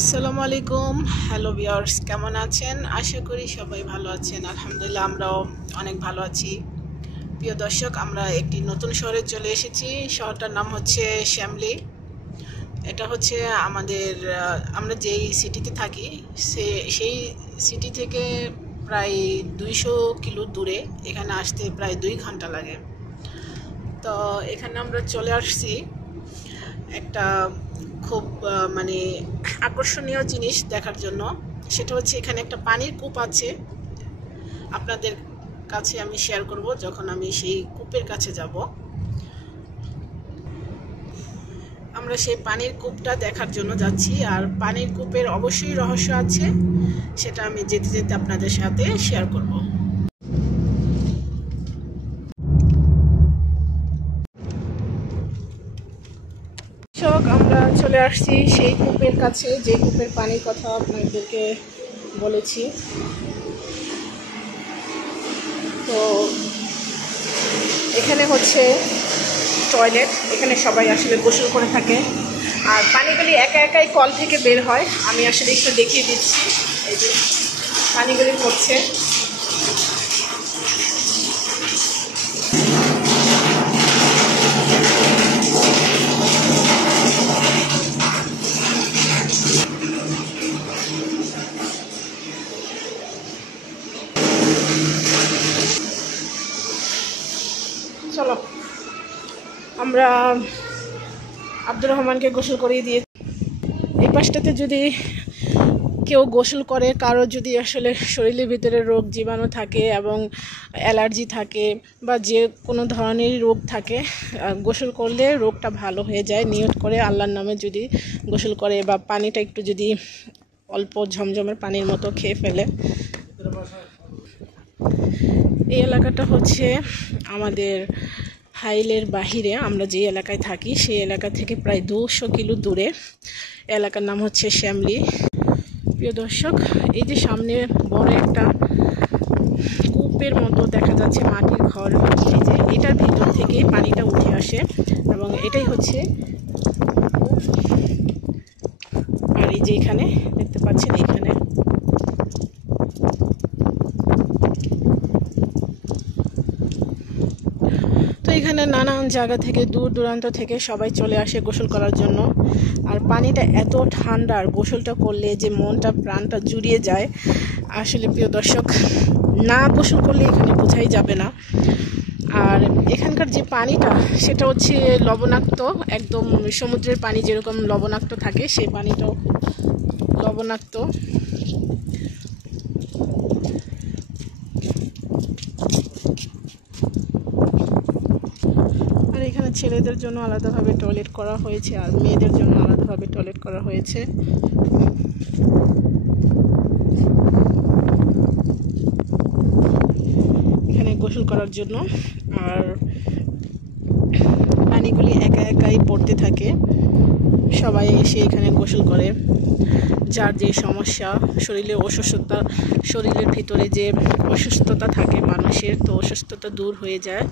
আসসালামু আলাইকুম। Hello viewers, কেমন আছেন? আশা করি সবাই ভালো আছেন। আলহামদুলিল্লাহ, আমরাও অনেক ভালো আছি। প্রিয় দর্শক, আমরা একটি নতুন শহরে চলে এসেছি। শহরটার নাম হচ্ছে শ্যামলী। এটা হচ্ছে আমাদের আমরা যেই সিটিতে থাকি সেই সিটি থেকে প্রায় 200 কিলো দূরে। এখানে আসতে প্রায় 2 ঘন্টা লাগে। তো এখানে আমরা চলে আসছি একটা খুব মানে আকর্ষণীয় জিনিস দেখার জন্য। সেটা হচ্ছে এখানে একটা পানির কূপ আছে। আপনাদের কাছে আমি শেয়ার করব যখন আমি সেই কূপের কাছে যাব। আমরা সেই পানির কূপটা দেখার জন্য যাচ্ছি, আর পানির কূপের অবশ্যই রহস্য আছে, সেটা আমি যেতে যেতে আপনাদের সাথে শেয়ার করব। আমরা চলে আসছি সেই কূপের কাছে, যে কূপের পানির কথা আপনাদেরকে বলেছি। তো এখানে হচ্ছে টয়লেট, এখানে সবাই আসলে গোসল করে থাকে, আর পানিগুলি একা একাই কল থেকে বের হয়। আমি আসলে একটু দেখিয়ে দিচ্ছি। এই যে পানিগুলি পড়ছে। চলো আমরা আব্দুর রহমানকে গোসল করিয়ে দিয়ে, এই পাশটাতে যদি কেউ গোসল করে, কারো যদি আসলে শরীরের ভিতরে রোগ জীবাণু থাকে এবং অ্যালার্জি থাকে বা যে কোনো ধরনের রোগ থাকে, গোসল করলে রোগটা ভালো হয়ে যায়। নিয়ত করে আল্লাহর নামে যদি গোসল করে বা পানিটা একটু যদি অল্প ঝমঝমের পানির মতো খেয়ে ফেলে। এই এলাকাটা হচ্ছে আমাদের হাইলের বাহিরে। আমরা যে এলাকায় থাকি সেই এলাকা থেকে প্রায় 200 কিলো দূরে। এলাকার নাম হচ্ছে শ্যামলী। প্রিয় দর্শক, এই যে সামনে বড় একটা কূপের মতো দেখা যাচ্ছে, মাটির ঘর। এই যে এটার ভিতর থেকে পানিটা উঠে আসে এবং এটাই হচ্ছে। আর এই যে এখানে দেখতে পাচ্ছেন, এখানে তো এখানে নানান জায়গা থেকে, দূর দূরান্ত থেকে সবাই চলে আসে গোসল করার জন্য। আর পানিটা এত ঠান্ডা, আর গোসলটা করলে যে মনটা প্রাণটা জুড়িয়ে যায়। আসলে প্রিয় দর্শক, না গোসল করলে এখানে বোঝাই যাবে না। আর এখানকার যে পানিটা, সেটা হচ্ছে লবণাক্ত, একদম সমুদ্রের পানি যেরকম লবণাক্ত থাকে, সেই পানিটাও লবণাক্ত। আর এখানে ছেলেদের জন্য আলাদাভাবে টয়লেট করা হয়েছে, আর মেয়েদের জন্য আলাদাভাবে টয়লেট করা হয়েছে। এখানে গোসল করার জন্য। আর পানিগুলি একা একাই পড়তে থাকে, সবাই এসে এখানে গোসল করে। যার যে সমস্যা, শরীরের অসুস্থতা, শরীরের ভিতরে যে অসুস্থতা থাকে মানুষের, তো অসুস্থতা দূর হয়ে যায়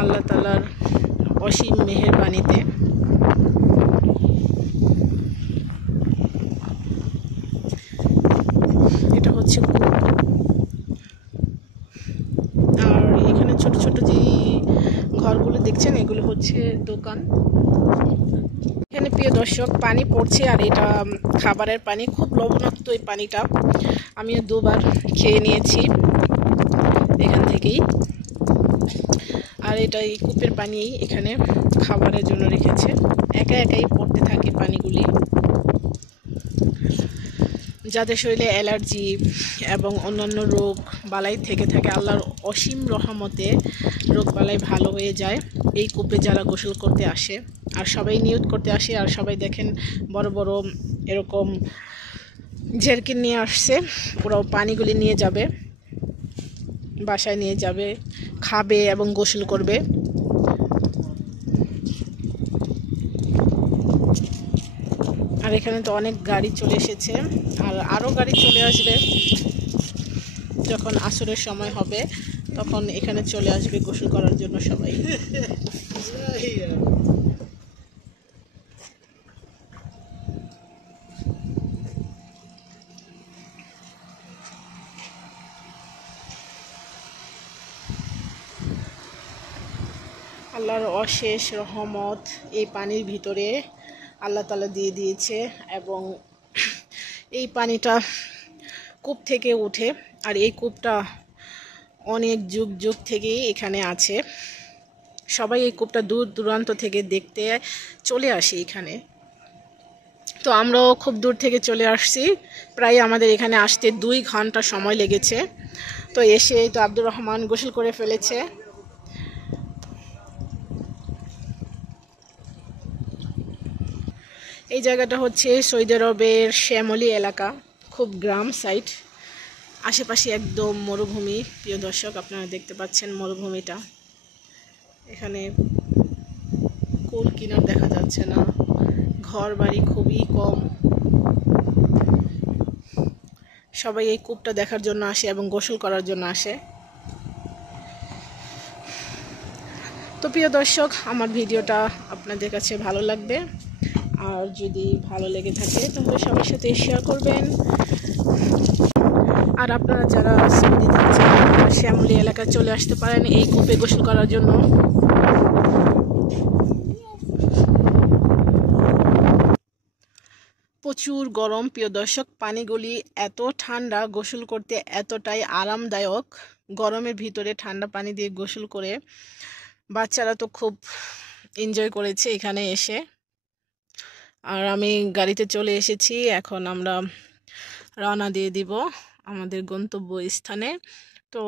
আল্লাহ তাআলার অসীম মেহেরবানিতে। এটা হচ্ছে কূপ। আর এখানে ছোট ছোট যে ঘরগুলো দেখছেন, এগুলো হচ্ছে দোকান। এখানে প্রিয় দর্শক, পানি পড়ছে, আর এটা খাবারের পানি, খুব লবণাক্ত এই পানিটা। আমিও 2বার খেয়ে নিয়েছি এখান থেকেই। আর এটা এই কূপের পানি এখানে খাবারের জন্য রেখেছে। একা একাই পড়তে থাকে পানিগুলি। যাদের শরীরে অ্যালার্জি এবং অন্যান্য রোগ বালাই থেকে থাকে, আল্লাহর অসীম রহমতে রোগ বালাই ভালো হয়ে যায় এই কূপে যারা গোসল করতে আসে। আর সবাই নিয়ত করতে আসে। আর সবাই দেখেন বড় বড় এরকম জেরকিন নিয়ে আসছে, ওরাও পানিগুলি নিয়ে যাবে, বাসায় নিয়ে যাবে, খাবে এবং গোসল করবে। আর এখানে তো অনেক গাড়ি চলে এসেছে, আর আরও গাড়ি চলে আসবে। যখন আসরের সময় হবে তখন এখানে চলে আসবে গোসল করার জন্য সবাই। তাআলার অশেষ রহমত এই পানির ভিতরে আল্লাহ তাআলা দিয়ে দিয়েছে, এবং এই পানিটা কূপ থেকে উঠে, আর এই কূপটা অনেক যুগ যুগ থেকেই এখানে আছে। সবাই এই কূপটা দূর দূরান্ত থেকে দেখতে চলে আসে এখানে। তো আমরাও খুব দূর থেকে চলে আসছি, প্রায় আমাদের এখানে আসতে 2 ঘন্টা সময় লেগেছে। তো এসে তো আব্দুর রহমান গোসল করে ফেলেছে। এই জায়গাটা হচ্ছে সৌদি আরবের শ্যামলী এলাকা, খুব গ্রাম সাইড, আশেপাশে একদম মরুভূমি। প্রিয় দর্শক, আপনারা দেখতে পাচ্ছেন মরুভূমিটা। এখানে কুল কিনার দেখা যাচ্ছে না, ঘর বাড়ি খুবই কম। সবাই এই কূপটা দেখার জন্য আসে এবং গোসল করার জন্য আসে। তো প্রিয় দর্শক, আমার ভিডিওটা আপনাদের কাছে ভালো লাগবে, আর যদি ভালো লেগে থাকে তাহলে সবার সাথে শেয়ার করবেন। আর আপনারা যারা সৌদি থাকছেন, শ্যামলী এলাকায় চলে আসতে পারেন এই কূপে গোসল করার জন্য। প্রচুর গরম প্রিয় দর্শক, পানিগুলি এত ঠান্ডা, গোসল করতে এতটাই আরামদায়ক। গরমের ভিতরে ঠান্ডা পানি দিয়ে গোসল করে বাচ্চারা তো খুব এনজয় করেছে এখানে এসে। আর আমি গাড়িতে চলে এসেছি, এখন আমরা রওনা দিয়ে দিব আমাদের গন্তব্য স্থানে। তো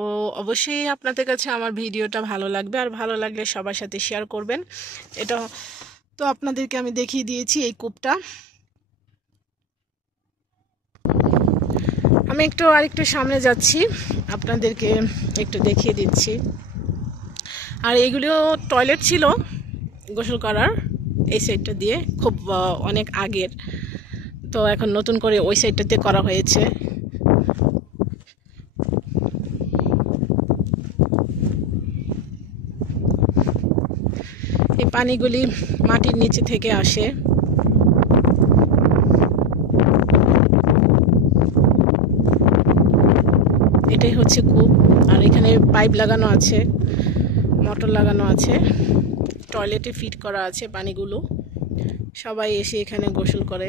অবশ্যই আপনাদের কাছে আমার ভিডিওটা ভালো লাগবে, আর ভালো লাগলে সবার সাথে শেয়ার করবেন। এটা তো আপনাদেরকে আমি দেখিয়ে দিয়েছি এই কূপটা। আমি আরেকটু সামনে যাচ্ছি, আপনাদেরকে একটু দেখিয়ে দিচ্ছি। আর এইগুলো টয়লেট ছিল গোসল করার, এই সাইডটা দিয়ে, খুব অনেক আগের। তো এখন নতুন করে ওই সাইডটাতে করা হয়েছে। এই পানিগুলি মাটির নিচে থেকে আসে। এটাই হচ্ছে কূপ, আর এখানে পাইপ লাগানো আছে, মোটর লাগানো আছে, টয়লেটে ফিট করা আছে পানিগুলো। সবাই এসে এখানে গোসল করে।